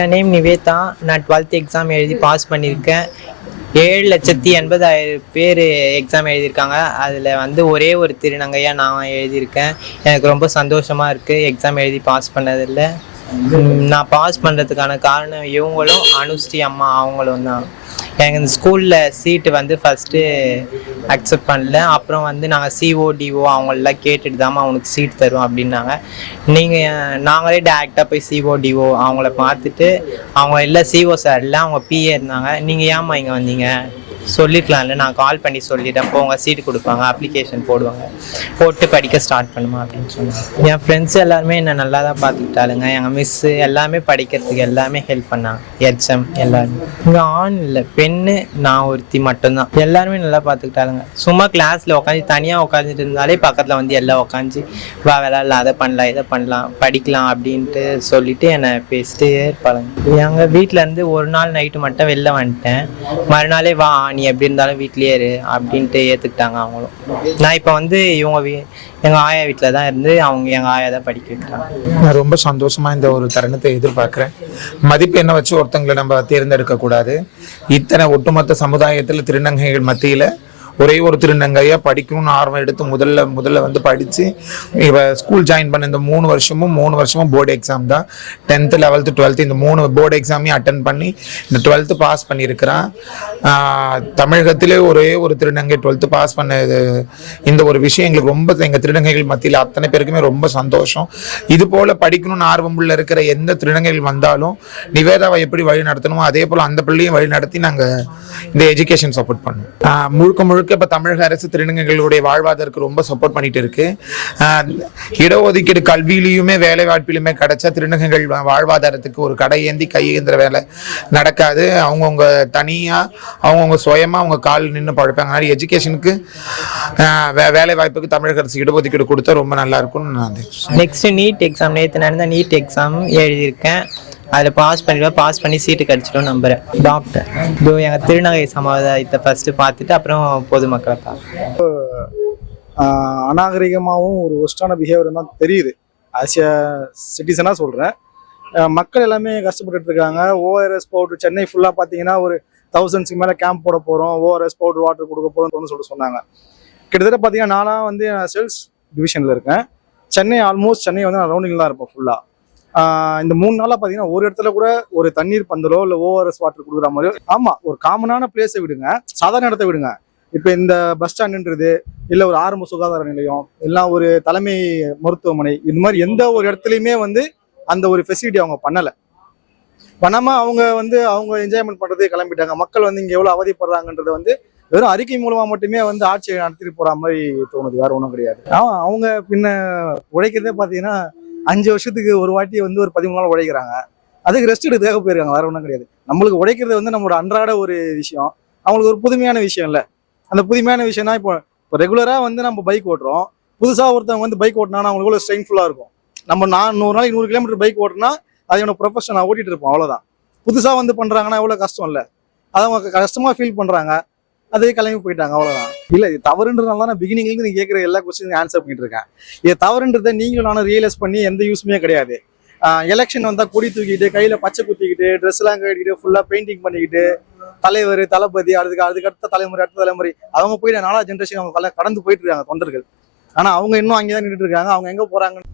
என் name Nivetha. நான் 12th exam எழுதி pass பண்ணியிருக்கேன். 7,80,000 பேர் எக்ஸாம் எழுதியிருக்காங்க. அதில் வந்து ஒரே ஒரு திருநங்கையாக நான் எழுதியிருக்கேன். எனக்கு ரொம்ப சந்தோஷமாக இருக்குது எக்ஸாம் எழுதி பாஸ் பண்ணதில். நான் பாஸ் பண்ணுறதுக்கான காரணம் இவங்களும் அனுஸ்ரீ அம்மா அவங்களும் தான். எனக்கு இந்த ஸ்கூலில் சீட்டு வந்து ஃபஸ்ட்டு அக்செப்ட் பண்ணல. அப்புறம் வந்து நாங்கள் சிஓடிஓ அவங்களெலாம் கேட்டுட்டு தான் அவனுக்கு சீட் தருவோம் அப்படின்னாங்க. நாங்களே டேரெக்டாக போய் சிஓடிஓ அவங்கள பார்த்துட்டு, அவங்க இல்லை சிஓ சார் இல்லை, அவங்க பிஏ இருந்தாங்க. நீங்கள் ஏம்மா இங்கே வந்தீங்க சொல்லிக்கலாம்ல, நான் கால் பண்ணி சொல்லிட்டேன், போங்க சீட்டு கொடுப்பாங்க, அப்ளிகேஷன் போடுவாங்க, போட்டு படிக்க ஸ்டார்ட் பண்ணுமா அப்படின்னு சொன்னாங்க. என் ஃப்ரெண்ட்ஸ் எல்லாருமே என்னை நல்லா தான் பார்த்துக்கிட்டாளுங்க. எங்கள் மிஸ்ஸு எல்லாமே படிக்கிறதுக்கு எல்லாமே ஹெல்ப் பண்ணாங்க. ஹெச்எம் எல்லாருமே. இங்கே ஆண் இல்லை, பெண்ணு நான் ஒருத்தி மட்டும்தான். எல்லாருமே நல்லா பார்த்துக்கிட்டாளுங்க. சும்மா கிளாஸில் உட்காந்து தனியாக உட்காந்துட்டு இருந்தாலே பக்கத்தில் வந்து எல்லாம் உட்காந்து வா விளாட்லாம், அதை பண்ணலாம், இதை பண்ணலாம், படிக்கலாம் அப்படின்ட்டு சொல்லிட்டு என்னை பேசிட்டே இருப்பாளுங்க. எங்கள் வீட்டிலேருந்து ஒரு நாள் நைட்டு மட்டும் வெளில வந்துட்டேன். மறுநாளே வா நீ எப்படி இருந்தாலும் வீட்லேயே இரு அப்படின்ட்டு ஏற்றுக்கிட்டாங்க அவங்களும். நான் இப்போ வந்து எங்கள் ஆயா வீட்டில் தான் இருந்து எங்கள் ஆயா தான் படிக்க வைக்கிறாங்க. நான் ரொம்ப சந்தோஷமாக இந்த ஒரு தருணத்தை எதிர்பார்க்குறேன். மதிப்பெண்ணை வச்சு ஒருத்தங்களை நம்ம தேர்ந்தெடுக்கக்கூடாது. இத்தனை ஒட்டுமொத்த சமுதாயத்தில் திருநங்கைகள் மத்தியில் ஒரே ஒரு திருநங்கையாக படிக்கணும்னு ஆர்வம் எடுத்து முதல்ல வந்து படித்து இப்போ ஸ்கூல் ஜாயின் பண்ண இந்த 3 வருஷமும் போர்டு எக்ஸாம் தான். 10th 11th 12th இந்த 3 போர்டு எக்ஸாமையும் அட்டன் பண்ணி இந்த 12th பாஸ் பண்ணியிருக்கிறான். தமிழகத்திலே ஒரே ஒரு திருநங்கை 12th பாஸ் பண்ணது. இந்த ஒரு விஷயம் எங்களுக்கு ரொம்ப எங்கள் திருநங்கைகள் மத்தியில் அத்தனை பேருக்குமே ரொம்ப சந்தோஷம். இது போல் படிக்கணும்னு ஆர்வம் உள்ள இருக்கிற எந்த திருநங்கைகள் வந்தாலும் நிவேதாவை எப்படி வழி நடத்தணுமோ அதே போல் அந்த பிள்ளையும் வழி நடத்தி நாங்கள் இந்த எஜுகேஷன் சப்போர்ட் பண்ணுவோம். முழுக்க இப்ப தமிழக அரசு திருநங்கைகளுடைய வாழ்வாதாரத்துக்கு ரொம்ப சப்போர்ட் பண்ணிட்டு இருக்கு. இடஒதுக்கீடு கல்வியிலுமே வேலை வாய்ப்பிலுமே கிடைச்சா திருநங்கைகள் வாழ்வாதாரத்துக்கு ஒரு கடை ஏந்தி கையேந்திர வேலை நடக்காது. அவங்கவுங்க தனியா அவங்கவுங்க சுயமா அவங்க கால் நின்று பழப்பாங்க. அதனால எஜுகேஷனுக்கு வேலை வாய்ப்புக்கு தமிழக அரசு இடஒதுக்கீடு கொடுத்தா ரொம்ப நல்லா இருக்கும்னு நான் நெக்ஸ்ட் நீட் எக்ஸாம் நேற்று நடந்த நீட் எக்ஸாம் எழுதியிருக்கேன். அதில் பாஸ் பண்ணி சீட்டு கிடச்சிட்டோம் நம்புகிறேன். டாக்டர் எங்கள் திருநங்கை சமுதாயத்தை ஃபஸ்ட்டு பார்த்துட்டு அப்புறம் பொதுமக்களை பார்ப்போம். அநாகரிகமாகவும் ஒரு ஒஸ்டான பிஹேவியர் தான் தெரியுது. ஆஸ் எ சிட்டிசனாக சொல்கிறேன். மக்கள் எல்லாமே கஷ்டப்பட்டு இருக்காங்க. ஓஆர்எஸ் பவுட்ரு சென்னை ஃபுல்லாக பார்த்தீங்கன்னா ஒரு 1000க்கு மேலே கேம்ப் போட போகிறோம், ஓஆர்எஸ் பவுட்ரு வாட்டர் கொடுக்க போகிறோம்னு சொல்லிட்டு சொன்னாங்க. கிட்டத்தட்ட பார்த்தீங்கன்னா நானாக வந்து சேல்ஸ் டிவிஷனில் இருக்கேன். சென்னை வந்து நான் ரவுண்டிங் தான் இருப்பேன் ஃபுல்லாக. இந்த 3 நாளாக பார்த்தீங்கன்னா ஒரு இடத்துல கூட ஒரு தண்ணீர் பந்தலோ இல்லை ஓஆர்எஸ் வாட்டர் கொடுக்குற மாதிரியோ. ஆமாம், ஒரு காமனான பிளேஸை விடுங்க, சாதாரண இடத்த விடுங்க. இப்போ இந்த பஸ் ஸ்டாண்டுன்றது இல்லை ஒரு ஆரம்ப சுகாதார நிலையம் இல்லை ஒரு தலைமை மருத்துவமனை, இந்த மாதிரி எந்த ஒரு இடத்துலையுமே வந்து அந்த ஒரு ஃபெசிலிட்டி அவங்க பண்ணாமல் அவங்க என்ஜாய்மெண்ட் பண்ணுறதே கிளம்பிட்டாங்க. மக்கள் வந்து இங்கே எவ்வளோ அவதிப்படுறாங்கன்றத வந்து வெறும் அறிக்கை மூலமாக மட்டுமே வந்து ஆட்சியை நடத்திட்டு போகிற மாதிரி தோணுது, வேற ஒன்றும் கிடையாது. அவங்க பின்ன உழைக்கிறதே பார்த்தீங்கன்னா 5 வருஷத்துக்கு ஒரு வாட்டி வந்து ஒரு 13 நாள் உழைக்கிறாங்க. அதுக்கு ரெஸ்ட் எடுத்து தேவை போயிருக்காங்க, வேற ஒன்றும் கிடையாது. நம்மளுக்கு உழைக்கிறது வந்து நம்மளோட அன்றாட ஒரு விஷயம், அவங்களுக்கு ஒரு புதுமையான விஷயம் இல்லை. அந்த புதுமையான விஷயம்னா இப்போ ரெகுலராக வந்து நம்ம பைக் ஓட்டுறோம். புதுசாக ஒருத்தவங்க வந்து பைக் ஓட்டினா அவங்களுக்கு எவ்வளோ ஸ்ட்ரெயின்ஃபுல்லாக இருக்கும். நான் 100 நாளைக்கு 100 கிலோமீட்டர் பைக் ஓட்டினா அது என்னோட ப்ரொஃபஷன், நான் ஓட்டிட்டு இருப்போம், அவ்வளோதான். புதுசாக வந்து பண்ணுறாங்கன்னா எவ்வளோ கஷ்டம் இல்லை, அதை அவங்க கஷ்டமாக ஃபீல் பண்ணுறாங்க, அதே கிளம்பி போயிட்டாங்க, அவ்வளோதான். இல்லை இது தவறுன்றதுனால தான் நான் பிகினிங்லேருந்து நீங்கள் கேட்குற எல்லா கொஸ்டினுக்கும் ஆன்சர் பண்ணிட்டு இருக்கேன். இது தவறுன்றதை நீங்களும் நானும் ரியலைஸ் பண்ணி எந்த யூஸுமே கிடையாது. எலெக்ஷன் வந்தால் கொடி தூக்கிட்டு கையில் பச்சை குத்திக்கிட்டு ட்ரெஸ்லாம் கட்டிக்கிட்டு ஃபுல்லாக பெயிண்டிங் பண்ணிக்கிட்டு தலைவர் தளபதி அதுக்கு அடுத்த தலைமுறை அவங்க போயிட்டு 4வது ஜென்ரேஷன் அவங்க கடந்து போயிட்டு இருக்காங்க தொண்டர்கள். ஆனால் அவங்க இன்னும் அங்கே தான் நின்றுட்டு இருக்காங்க. அவங்க எங்கே போகிறாங்கன்னு